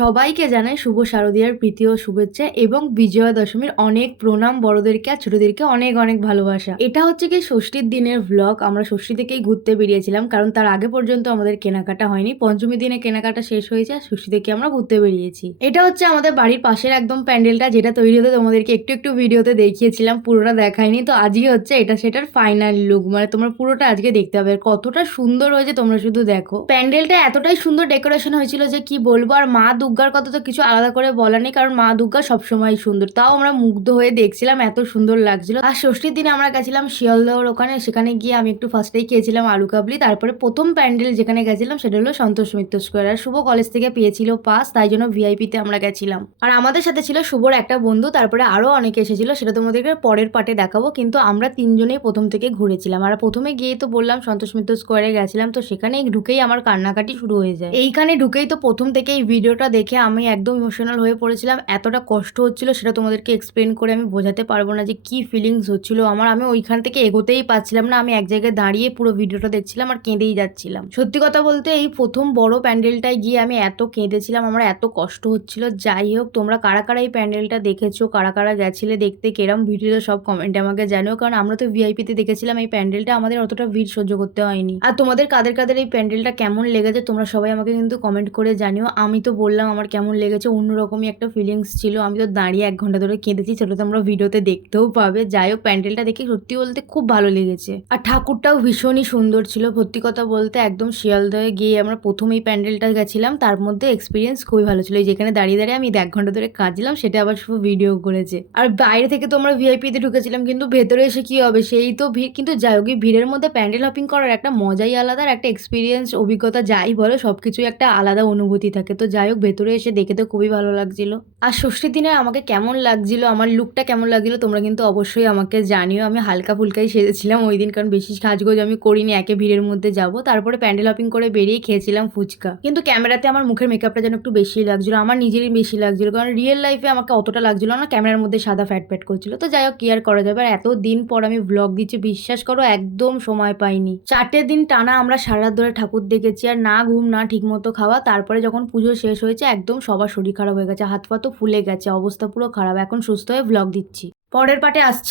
সবাইকে জানাই শুভ শারদীয়ার প্রীতি ও শুভেচ্ছা এবং বিজয়া দশমীর অনেক প্রণাম। বড়দেরকে আর ছোটদেরকে অনেক অনেক ভালোবাসা। এটা হচ্ছে কি ষষ্ঠীর দিনের ভ্লগ। আমরা ষষ্ঠী থেকেই ঘুরতে বেরিয়েছিলাম, কারণ তার আগে পর্যন্ত আমাদের কেনাকাটা হয়নি। পঞ্চমী দিনে কেনাকাটা শেষ হয়েছে আর ষষ্ঠী থেকে আমরা ঘুরতে বেরিয়েছি। এটা হচ্ছে আমাদের বাড়ির পাশের একদম প্যান্ডেলটা, যেটা তৈরি হতে তোমাদেরকে একটু একটু ভিডিওতে দেখিয়েছিলাম, পুরোটা দেখাইনি। তো আজকে হচ্ছে এটা সেটার ফাইনাল লুক, মানে তোমরা পুরোটা আজকে দেখতে হবে। কতটা সুন্দর হয়েছে তোমরা শুধু দেখো। প্যান্ডেলটা এতটাই সুন্দর ডেকোরেশন হয়েছিল যে কি বলবো। আর মা দুর্গার কথা তো কিছু আলাদা করে বলা নেই, কারণ মা দুর্গা সবসময় সুন্দর। তাও আমরা মুগ্ধ হয়ে দেখছিলাম, এত সুন্দর লাগছিল। আর ষষ্ঠীর দিনে আমরা গেছিলাম শিয়ালদহর ওখানে। সেখানে গিয়ে আমি একটু ফার্স্টেই খেয়েছিলাম আলু কাবলি। তারপরে প্রথম প্যান্ডেল যেখানে গেছিলাম সেটা হলো সন্তোষ মিত্র স্কোয়ার। আর শুভ কলেজ থেকে পেয়েছিল পাস, তাই জন্য ভিআইপিতে আমরা গেছিলাম। আর আমাদের সাথে ছিল শুভর একটা বন্ধু, তারপরে আরো অনেকে এসেছিল, সেটা তোমাদেরকে পরের পার্টে দেখাবো। কিন্তু আমরা তিনজনেই প্রথম থেকে ঘুরেছিলাম। আর প্রথমে গিয়ে তো বললাম সন্তোষ মিত্র স্কোয়ারে গেছিলাম, তো সেখানে ঢুকেই আমার কান্নাকাটি শুরু হয়ে যায়। এইখানে ঢুকেই তো প্রথম থেকে এই ভিডিওটা দেখে আমি একদম ইমোশনাল হয়ে পড়েছিলাম। এতটা কষ্ট হচ্ছিল সেটা তোমাদেরকে এক্সপ্লেন করে আমি বোঝাতে পারবো না যে কি ফিলিংস হচ্ছিল আমার। আমি ওইখান থেকে এগোতেই পারছিলাম না। আমি এক জায়গায় দাঁড়িয়ে পুরো ভিডিওটা দেখছিলাম আর কেঁদেই যাচ্ছিলাম। সত্যি কথা বলতে এই প্রথম বড় প্যান্ডেলটায় গিয়ে আমি এত কেঁদেছিলাম, আমার এত কষ্ট হচ্ছিল। যাই হোক, তোমরা কারা কারা এই প্যান্ডেলটা দেখেছো, কারা কারা গেছিলে দেখতে, কেরম ভিডিওটা সব কমেন্টে আমাকে জানিও। কারণ আমরা তো ভিআইপিতে দেখেছিলাম এই প্যান্ডেলটা, আমাদের অতটা ভিড় সহ্য করতে হয়নি। আর তোমাদের কাদের কাদের এই প্যান্ডেলটা কেমন লেগেছে তোমরা সবাই আমাকে কিন্তু কমেন্ট করে জানিও। আমি তো বললাম আমার কেমন লেগেছে, অন্যরকমই একটা ফিলিংস ছিল। আমি তো দাঁড়িয়ে 1 ঘন্টা ধরে কেঁদেছি, সেটা তোমরা ভিডিওতে দেখতেও পাবে। যাই হোক, প্যান্ডেলটা দেখে সত্যি বলতে খুব ভালো লেগেছে। আর ঠাকুরটাও ভীষণই সুন্দর ছিল। সত্যি কথা বলতে একদম শিয়ালদহে গিয়ে আমরা প্রথম এই প্যান্ডেলটা গেছিলাম, তার মধ্যে এক্সপিরিয়েন্স খুবই ভালো ছিল। এই যেখানে দাঁড়িয়ে দাঁড়িয়ে আমি 1 ঘন্টা ধরে কাঁদছিলাম, সেটা আবার শুধু ভিডিও করেছে। আর বাইরে থেকে তো আমরা ভিআইপিতে ঢুকেছিলাম, কিন্তু ভেতরে এসে কি হবে, সেই তো ভিড়। কিন্তু যাই হোক, এই ভিড়ের মধ্যে প্যান্ডেল হপিং করার একটা মজাই আলাদা, আর একটা এক্সপিরিয়েন্স অভিজ্ঞতা যাই বলো, সবকিছুই একটা আলাদা অনুভূতি থাকে। তো যাই হোক, ভেতরে এসে দেখে তো খুবই ভালো লাগছিল। আর ষষ্ঠীর দিনে আমাকে কেমন লাগছিল, আমার লুকটা কেমন লাগছিল তোমরা কিন্তু অবশ্যই আমাকে জানিও। আমি হালকা ফুলকাই সেজেছিলাম ওই দিন, কারণ বেশি সাজগোজ আমি করিনি, একে ভিড়ের মধ্যে যাব। তারপরে প্যান্ডেল হপিং করে বেরিয়ে খেয়েছিলাম ফুচকা। কিন্তু ক্যামেরাতে আমার মুখের মেকআপটা যেন একটু বেশি লাগছিল, আমার নিজেরই বেশি লাগছিল, কারণ রিয়েল লাইফে আমাকে অতটা লাগছিল না, ক্যামেরার মধ্যে সাদা ফ্যাট ফ্যাট করছিল। তো যাই হোক, কি আর করা যাবে। আর এত দিন পর আমি ব্লগ দিচ্ছি, বিশ্বাস করো একদম সময় পাইনি। 4টে দিন টানা আমরা সারা রাত ধরে ঠাকুর দেখেছি, আর না ঘুম না ঠিক মতো খাওয়া। তারপরে যখন পুজো শেষ হয়েছে একদম সবার শরীর খারাপ হয়ে গেছে, হাত পা তো ফুলে গেছে, অবস্থা পুরো খারাপ। এখন সুস্থ হয়ে ব্লগ দিচ্ছি। পরের পার্টে আসছি।